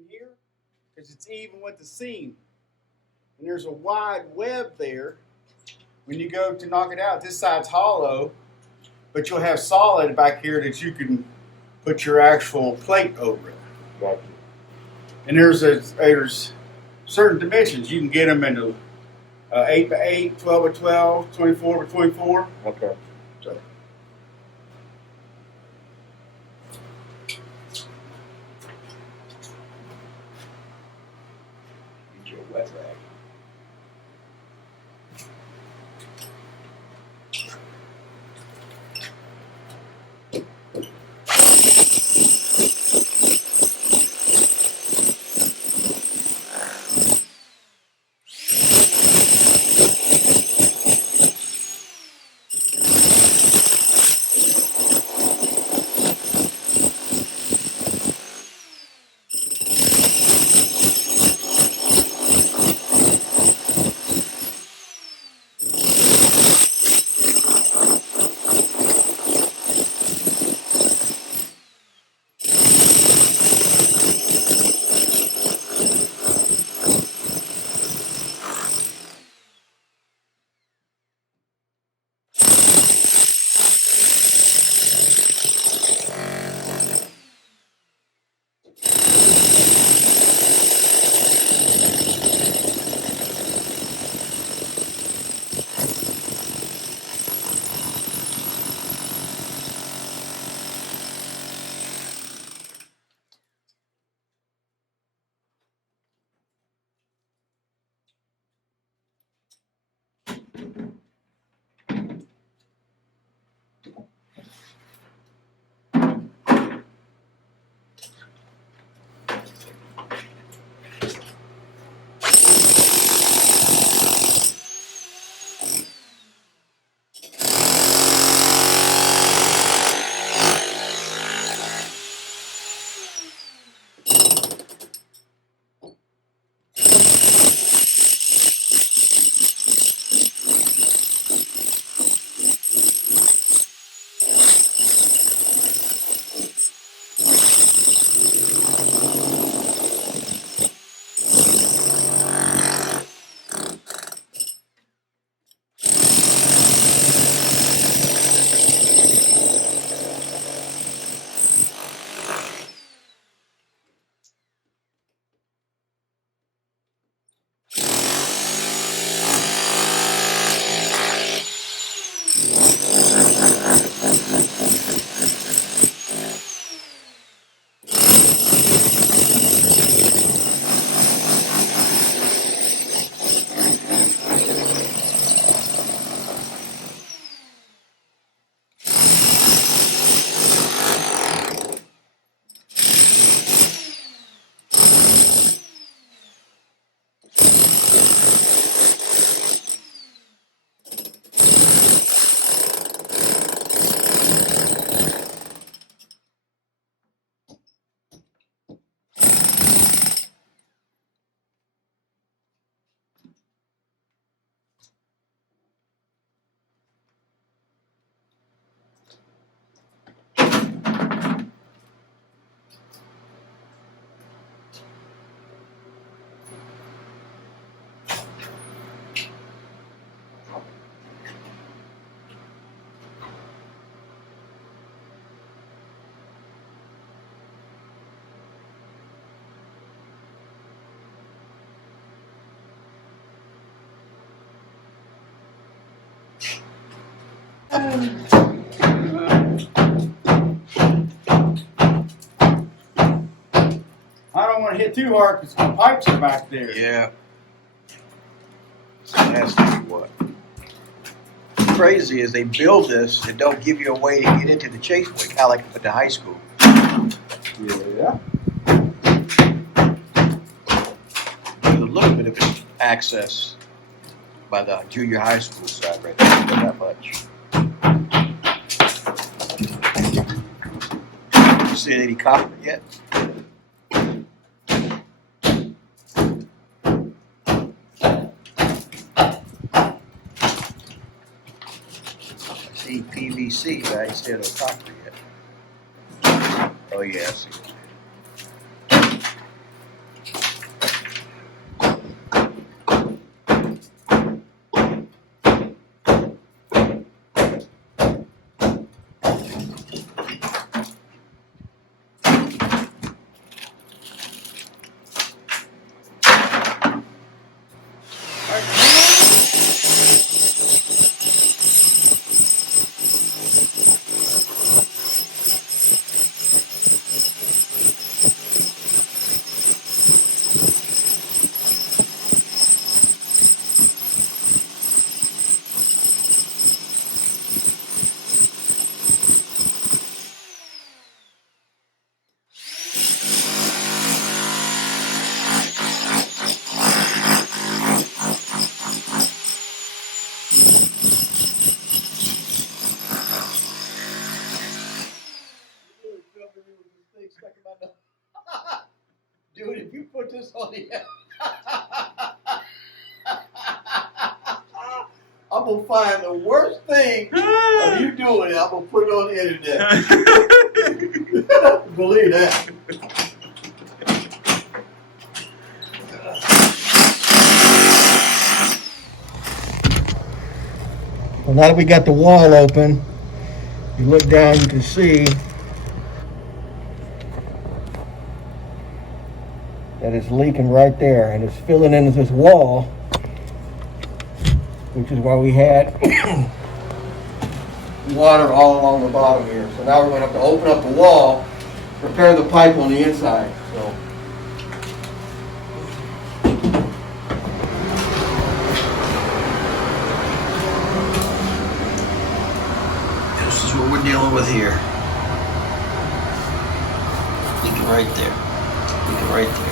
in here because it's even with the seam. And there's a wide web there. When you go to knock it out, this side's hollow, but you'll have solid back here that you can put your actual plate over it. Gotcha. And there's certain dimensions. You can get them into 8 by 8, 12 by 12, 24 by 24. Okay. So. Get your wet rag. I don't want to hit too hard because my pipes are back there. Yeah. That's what. Crazy is they build this and don't give you a way to get into the chaseway, kind of like at the high school. Yeah. There's a little bit of access by the junior high school side right there, but not much. You seen any copper yet? I see PVC, but I ain't seen no copper yet. Oh yeah, I see it. I'm gonna find the worst thing of you doing it. I'm gonna put it on the internet. Believe that. Well, now that we got the wall open, you look down, you can see that it's leaking right there, and it's filling into this wall, which is why we had water all along the bottom here. So now we're going to have to open up the wall, repair the pipe on the inside. So this is what we're dealing with here. Leaking right there. Leaking right there.